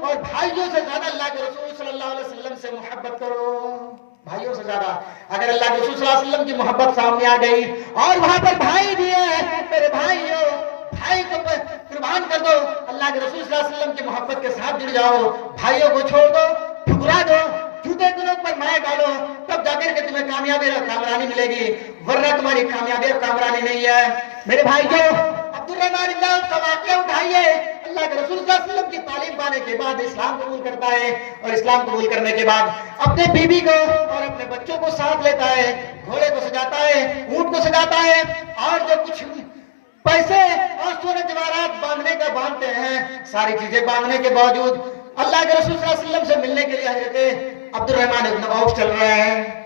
और भाइयों से ज्यादा अल्लाह के रसूल सल्लल्लाहु अलैहि वसल्लम से मोहब्बत करो, भाइयों से ज्यादा। अगर अल्लाह के रसूल सल्लल्लाहु अलैहि वसल्लम की मोहब्बत सामने आ गई और वहां पर भाई भी है, मेरे भाइयों, भाई को कुर्बान कर दो, अल्लाह के रसूल सल्लल्लाहु अलैहि वसल्लम की मोहब्बत के साथ जुड़ जाओ, भाइयों को छोड़ दो, ठुकरा दो, जूते के ऊपर मार डालो, तब जाकर के तुम्हें कामयाबी और कामरानी मिलेगी, वरना तुम्हारी कामयाबी और कामरानी नहीं है। मेरे भाइयों, अब्दुर्रहमान इब्न औफ का वाक़या उठाइए। अल्लाह के रसूल सल्लल्लाहु अलैहि वसल्लम की तालीम पाने के बाद इस्लाम कबूल करता है और इस्लाम कबूल करने के बाद अपने बीबी को और अपने बच्चों को साथ लेता है, घोड़े को सजाता है, ऊंट को सजाता है और जो कुछ पैसे और सोने जवाहरात बांधने का बांधते हैं, सारी चीजें बांधने के बावजूद अल्लाह के रसूल सल्लल्लाहु अलैहि वसल्लम से मिलने के लिए हजरत अब्दुर्रहमान इब्न औफ चल रहे हैं।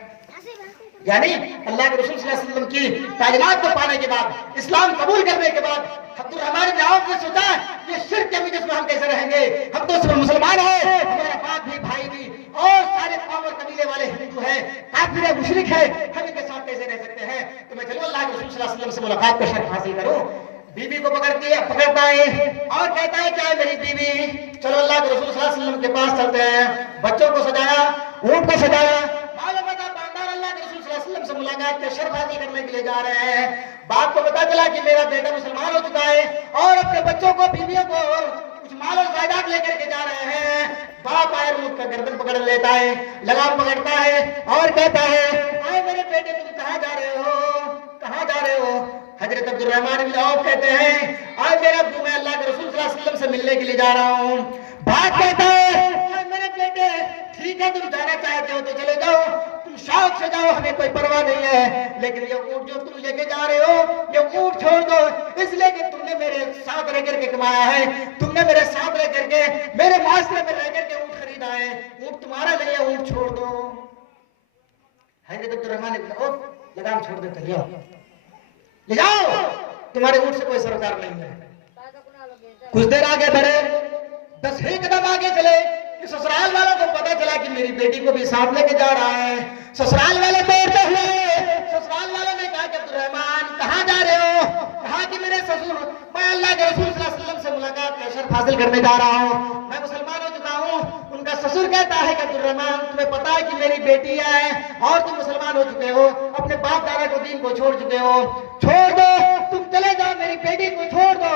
यानी अल्लाह के रसूल सल्लल्लाहु अलैहि वसल्लम की तालीमात को पाने के बाद, इस्लाम कबूल करने के बाद अब्दुर्रहमान इब्न औफ ने सोचा ये शिर्क के बीच में हम कैसे रहेंगे, हम तो सिर्फ मुसलमान हैं, हमारा बाप भी भाई भी और सारे कौम और कबीले वाले हिंदू हैं, काफिर है, मुशरिक है, हम इनके साथ कैसे रह सकते हैं। तो मैं चलो अल्लाह के रसूल सल्लल्लाहु अलैहि वसल्लम से मुलाकात का शर्फ हासिल करूं। बीबी को पकड़ता है और कहता है क्या है मेरी बीबी, चलो अल्लाह के रसूल सल्लल्लाहु अलैहि वसल्लम के पास चलते हैं। बच्चों को सजाया, ऊंट को सजाया, से मुलाकात के शर्फ हासिल करने के लिए जा रहे हैं। बाप को पता चला कि मेरा बेटा मुसलमान हो चुका है और अपने बच्चों को, बीवियों को कुछ माल और जायदाद लेकर के जा रहे हैं। बाप आए ऊंट का गर्दन पकड़ लेता है, लगाम पकड़ता है और कहता है आए मेरे बेटे तुम कहाँ जा रहे हो, कहाँ जा रहे हो। हजरत अब्दुर्रहमान इब्न औफ कहते हैं आए मेरे अब्बू, मैं अल्लाह के रसूल सल्लल्लाहु अलैहि वसल्लम से मिलने के लिए जा रहा हूँ। बाप कहता है मेरे बेटे ठीक है, तुम जाना चाहते हो तो चले जाओ, शौक से जाओ, हमें कोई परवाह नहीं है, लेकिन ये ऊंट जो तुम लेके जा रहे हो ये ऊंट छोड़ दो, इसलिए कि तुमने मेरे साथ रह करके कमाया है, तुमने मेरे साथ रह करके मेरे माशरे में रह करके ऊंट खरीदा है, ऊंट तुम्हारा नहीं है, ऊंट छोड़ दो। हजरत अब्दुर्रहमान इब्न औफ लगाम छोड़ देते, ले जाओ, तुम्हारे ऊंट से कोई सरोकार नहीं है। कुछ देर आगे बढ़े, 10 ही कदम आगे चले, ससुराल वालों को पता चला कि मेरी बेटी को भी साथ लेके जा रहा है। ससुराल वाले दौड़ते हुए, ससुराल वालों ने कहा कि अब्दुर्रहमान कहाँ जा रहे हो, कहा कि मेरे ससुर, मैं अल्लाह के रसूल सल्लल्लाहु अलैहि वसल्लम से मुलाकात का शर्फ हासिल करने जा रहा हूँ, मैं मुसलमान हो चुका हूँ। उनका ससुर कहता है कि अब्दुर्रहमान तुम्हें पता है कि मेरी बेटी है और तुम मुसलमान हो चुके हो, अपने बाप दादा को दीन को छोड़ चुके हो, छोड़ दो, तुम चले जाओ, मेरी बेटी को छोड़ दो।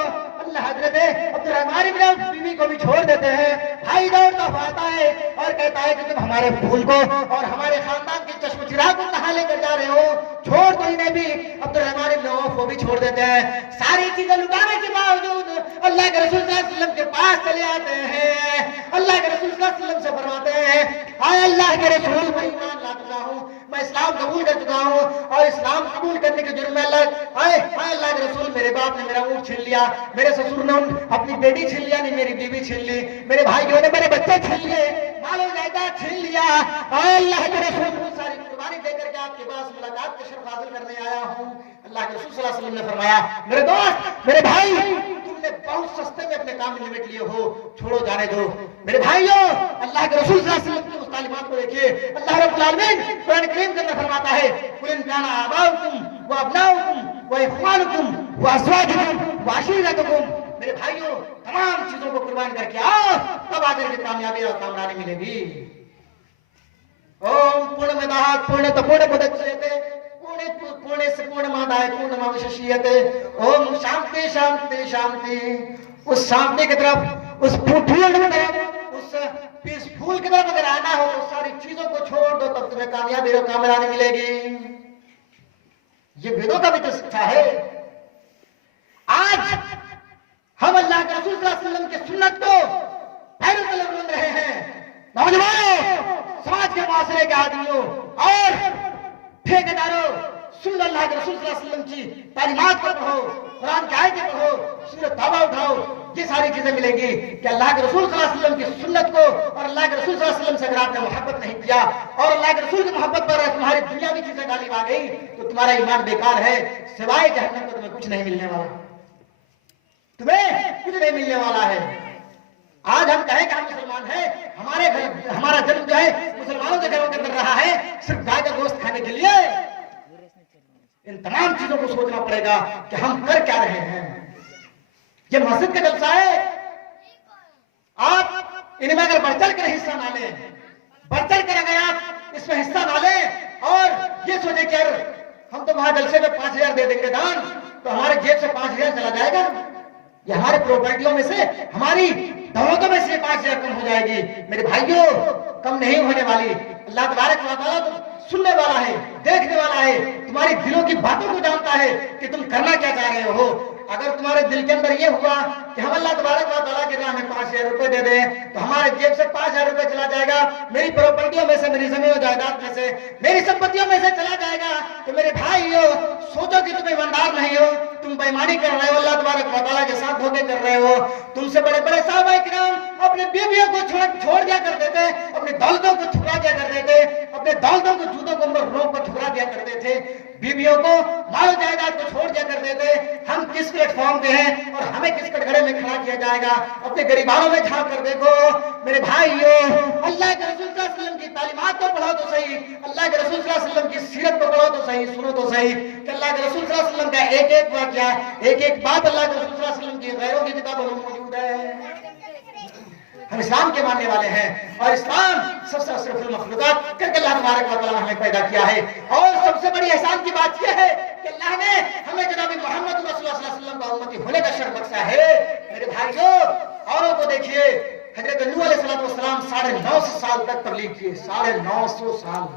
हजरत अब्दुर्रहमान इब्न औफ बीवी को भी छोड़ देते हैं। भाई दौड़ता आता है और कहता है कि तुम हमारे फूल को और हमारे खानदान के चश्म चिराग को कहाँ लेकर जा रहे हो, छोड़ दो इन्हें भी। अब्दुर्रहमान इब्न औफ को भी छोड़ देते हैं। सारी चीजें लुटाने के बावजूद अल्लाह के रसूल सल्लल्लाहु अलैहि वसल्लम के पास चले आते हैं। अल्लाह के रसूल सल्लल्लाहु अलैहि वसल्लम से फरमाते हैं आए अल्लाह के रसूल, मैं ईमान ला चुका हूँ, मैं इस्लाम कबूल कर चुका हूँ और इस्लाम कबूल करने के जुर्म में अल्लाह के रसूल, मेरे बाप ने मेरा ऊंट छीन लिया, मेरे ससुर ने अपनी बेटी छीन लिया, नहीं मेरी बीवी छीन ली, मेरे भाइयों ने मेरे बच्चे छीन लिए, मालो जायदाद छीन लिया। अल्लाह के रसूल, बहुत सारी कुर्बानी देकर के आपके पास मुलाकात के शर्फ हासिल करने आया हूँ। अल्लाह के रसूल सल्लल्लाहु अलैहि वसल्लम ने फरमाया मेरे दोस्त, मेरे भाई, तुमने बहुत सस्ते में अपने काम में निमेट लिए हो, छोड़ो, जाने दो। मेरे भाइयों, अल्लाह के रसूल सल्लल्लाहु अलैहि वसल्लम की उस तालीमात को देखिए। अल्लाह रब्बुल आलमीन कुरान करीम के अंदर फरमाता है कुल इन काना आबाउकुम व अबनाउकुम व इख्वानुकुम व अज़वाजुकुम व अशीरतुकुम। मेरे भाइयों, तमाम चीजों को कुर्बान करके आओ, तब आकर के कामयाबी और कामरानी मिलेगी। ओम पूर्णमदः पूर्णतः पूर्णमुदच्यते पूर्णस्य पूर्णमादाय पूर्णमेवावशिष्यते। ओम शांति शांति शांति। उस शांति की तरफ, उस फूल की तरफ, उस पीसफुल की तरफ अगर आना हो तो सारी चीजों को छोड़ दो, तब तुम्हें कामयाबी और कामरानी मिलेगी। ये वेदों का भी तो शिक्षा है। आज हम अल्लाह के रसूल सल्लल्लाहु अलैहि वसल्लम की सुन्नत को पैरों तले बुलंद रहे हैं। नौजवानों, समाज के माशरे के आदमियों और ठेकेदारों, सुन अल्लाह के रसूल सल्लल्लाहु अलैहि वसल्लम की तालीमात को पढ़ो, कुरान की आयतें पढ़ो, सूरत तौबा उठाओ, ये सारी चीजें मिलेंगी कि अल्लाह के रसूल सल्लल्लाहु अलैहि वसल्लम की सुन्नत को और अल्लाह के रसूल सल्लल्लाहु अलैहि वसल्लम से अगर आपने मोहब्बत नहीं किया और अल्लाह के रसूल की मोहब्बत पर तुम्हारी दुनियावी चीजें गालिब आ गई तो तुम्हारा ईमान बेकार है, सिवाय जहन्नम को तुम्हें कुछ नहीं मिलने वाला, तुम्हें कुछ नहीं मिलने वाला है। आज हम कहें कि हम मुसलमान हैं, हमारे घर, हमारा जन्म जो है मुसलमानों के घरों के अंदर रहा है सिर्फ गाय का गोश्त खाने के लिए। इन तमाम चीजों को सोचना पड़ेगा कि हम कर क्या रहे हैं। ये मस्जिद का जलसा है। आप इनमें अगर बढ़ चढ़ कर हिस्सा ना लें, बढ़ चढ़ कर अगर आप इसमें हिस्सा ना लें और ये सोचे कि यार हम तो वहां जलसे में 5,000 दे देंगे दान, तो हमारे जेब से 5,000 चला जाएगा, ये हमारे प्रॉपर्टियों में से, हमारी दौलतों में से 5,000 कम हो जाएगी। मेरे भाइयों, कम नहीं होने वाली। अल्लाह तबारक व तआला तो सुनने वाला है, देखने वाला है, तुम्हारी दिलों की बातों को जानता है कि तुम करना क्या चाह रहे हो। अगर तुम्हारे दिल के अंदर ये हुआ कि हम अल्लाह तबारक व तआला के राह में 5,000 रुपए दे दें, तो हमारे जेब से 5,000 रुपए चला जाएगा, मेरी प्रॉपर्टियों में से, मेरी जमीन और जायदाद में से, मेरी संपत्तियों में से चला जाएगा। तो मेरे भाइयों, सोचो कि तुम ईमानदार नहीं हो, तुम बेईमानी कर रहे हो, अल्लाह तबारक व तआला के साथ धोखे कर रहे हो। तुमसे बड़े बड़े सहाबाए किराम अपने बीवियों को छोड़ दिया करते थे, अपनी दौलतों को ठुकरा दिया करते थे, अपने दौलतों को जूतों को रोक पर ठुकरा दिया करते थे, बीवियों को माल जायदाद को छोड़ दिया करते थे। हम किस प्लेटफॉर्म पे हैं और हमें किस कटघरे में खड़ा किया जाएगा? अपने गरीबानों में झांक कर देखो। मेरे भाइयों, अल्लाह के रसूल सल्लल्लाहु अलैहि वसल्लम की तालीमात को पढ़ो तो सही, अल्लाह के रसूल सल्लल्लाहु अलैहि वसल्लम की सीरत को पढ़ो तो सही, सुनो तो सही कि अल्लाह के रसूल सल्लल्लाहु अलैहि वसल्लम का एक एक वाकया, एक एक बात अल्लाह के रसूल सल्लल्लाहु अलैहि वसल्लम की गैरों की किताबों में मौजूद है। हम इस्लाम के मानने वाले हैं और इस्लाम सबसे अशरफुल मखलूकात करके अल्लाह तबारक व तआला हमें पैदा किया है। और सबसे बड़ी एहसान की बात यह है कि अल्लाह ने हमें जनाब मोहम्मद रसूलुल्लाह सल्लल्लाहु अलैहि वसल्लम का उम्मती होने का शर्फ बख्शा है। मेरे भाइयों, औरों को देखिए, हजरत नूह अलैहिस्सलाम 950 साल तक तबलीग किए, 950 साल।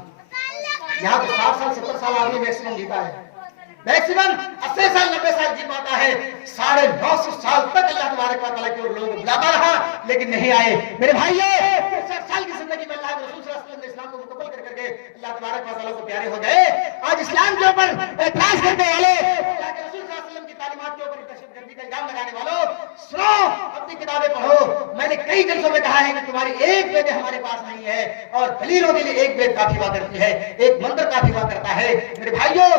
यहाँ तो 60 साल 70 साल आदमी मैक्सिमम जीता है, मैक्सिमम 80 साल 90 साल जी पाता है। 950 साल तक अल्लाह तबारक व तआला की ओर लोग बुलाता रहा लेकिन नहीं आए। मेरे भाइयों, 60 साल की जिंदगी में अल्लाह के रसूल सल्लल्लाहु अलैहि वसल्लम ने इस्लाम को मुकम्मल कर करके अल्लाह तबारक व तआला को प्यारे हो गए। आज इस्लाम के ऊपर एतराज करने वाले, अल्लाह के रसूल सल्लल्लाहु अलैहि वसल्लम की तालीमात के ऊपर दहशतगर्दी का इल्जाम लगाने वालों, सुनो, अपनी किताबें पढ़ो। मैंने कई जलसों में कहा है कि तुम्हारी एक वेद हमारे पास नहीं है और दलीलों के लिए एक वेद काफी हुआ करती है, एक मंत्र काफी हुआ करता है। मेरे भाइयों,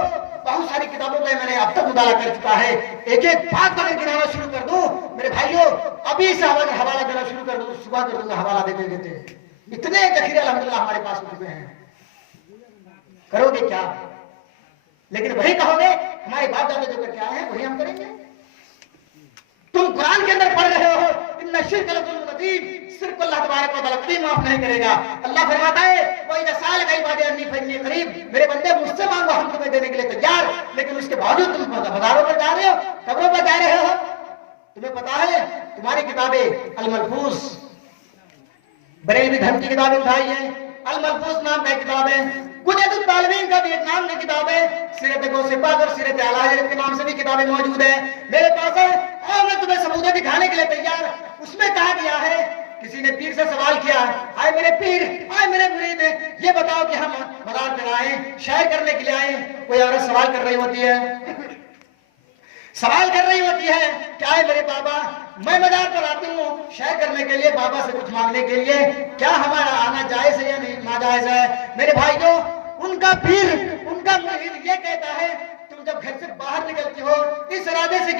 बहुत सारी किताबों का मैंने अब तक मुताला कर चुका है, एक एक बात अगर गिनाना शुरू कर दूं मेरे भाइयों, अभी से हवाला देना शुरू कर दूं, सुबह कर दूंगा हवाला देते देते, इतने जखीरे अल्हम्दुलिल्लाह हमारे पास हो चुके हैं। करोगे क्या? लेकिन वही कहोगे हमारे बाप दादा जो करके आए हैं वही हम करेंगे। तुम कुरान के अंदर पढ़ रहे हो, इन्ना शिर्क लज़ुल्मुन अज़ीम, सिर्फ अल्लाह तबारक व तआला कभी माफ नहीं करेगा। अल्लाह फरमाता है, व इज़ा सालक इबादी अन्नी फइन्नी करीब, मेरे बंदे मुझसे मांगो, हम तुम्हें देने के लिए तैयार। लेकिन उसके बावजूद तुम बाजारों पर जा रहे हो, कब्रों पर जा रहे हो। तुम्हें पता है तुम्हारी किताबें अल-मलफूज, बरेलवी धर्म की किताबें उठाई है, अल-मलफूज नाम का किताब है, कुतुब तालिबीन का भी एक नाम की किताब है, सीरत गौसे पाक और सीरत आला हज़रत के नाम से भी किताबें मौजूद है मेरे पास है, और मैं तुम्हें सबूत दिखाने के लिए तैयार। उसमें कहा गया है, किसी ने पीर से सवाल किया, आए मेरे पीर, आए मेरे मुरीद, ये बताओ कि हम मजार पर आए, शायर करने के लिए आए। कोई औरत सवाल कर रही होती है, सवाल कर रही होती है, क्या है मेरे बाबा, मैं मजार पर आती हूँ शायर करने के लिए, बाबा से कुछ मांगने के लिए, क्या हमारा आना जायज है या नहीं नाजायज है? मेरे भाइयों, उनका पीर, उनका मुरीद ये कहता है, तुम जब घर से बाहर निकलती हो इस इरादे से